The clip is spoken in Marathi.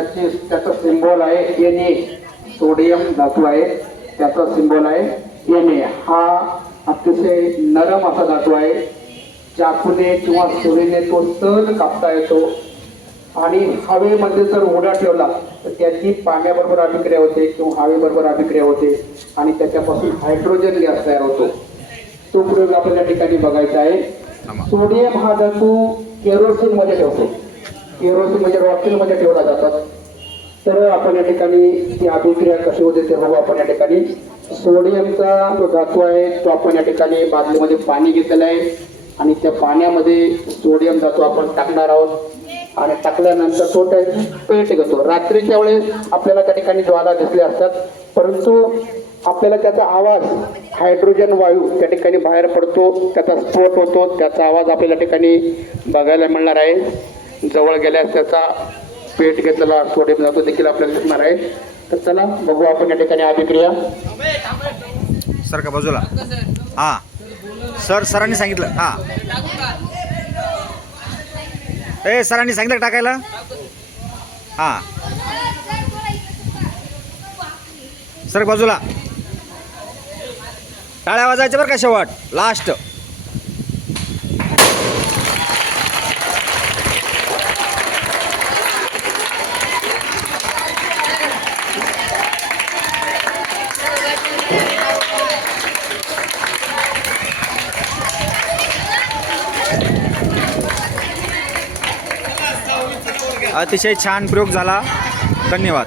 त्याची त्याचा सिम्बॉल आहे एन ए सोडियम धातू आहे. त्याचा सिम्बॉल आहे एन ए हा अतिशय नरम असा धातू आहे चाकूने किंवा सुरीने तो सहज कापता येतो. आणि हवेमध्ये जर उडा ठेवला तर त्याची पाण्याबरोबर अभिक्रिया होते किंवा हवेबरोबर अभिक्रिया होते आणि त्याच्यापासून हायड्रोजन गॅस तयार होतो. तो प्रयोग आपण या ठिकाणी बघायचा आहे. सोडियम हा धातू केरोसिनमध्ये ठेवतो. केरोसिन म्हणजे रॉकेल मध्ये ठेवला जातात. तर आपण या ठिकाणी ती अभिक्रिया कशी होते ते बघू आपण या ठिकाणी. सोडियमचा जो धातू आहे तो आपण या ठिकाणी बादलीमध्ये पाणी घेतलेलं आहे. आणि त्या पाण्यामध्ये सोडियम धातू आपण टाकणार आहोत. आणि टाकल्यानंतर तो त्याची पेट घेतो. रात्रीच्या वेळेस आपल्याला त्या ठिकाणी ज्वाला दिसले असतात. परंतु आपल्याला त्याचा आवाज हायड्रोजन वायू त्या ठिकाणी बाहेर पडतो. त्याचा स्फोट होतो. त्याचा आवाज आपल्याला ठिकाणी बघायला मिळणार आहे. जवळ गेल्यास त्याचा पेट घेतलेला सोडियम म्हणजे जातो देखील आपल्याला दिसणार आहे. तर चला बघू आपण या ठिकाणी अभिक्रिया सर का बाजूला? हां. सर सरांनी सांगितलं. हां. ए सरांनी सांगितलं टाकायला? हां. सर बाजूला. टाळ्या वाजायचं बरं का शेवट? लास्ट अतिशय छान प्रयोग झाला. धन्यवाद.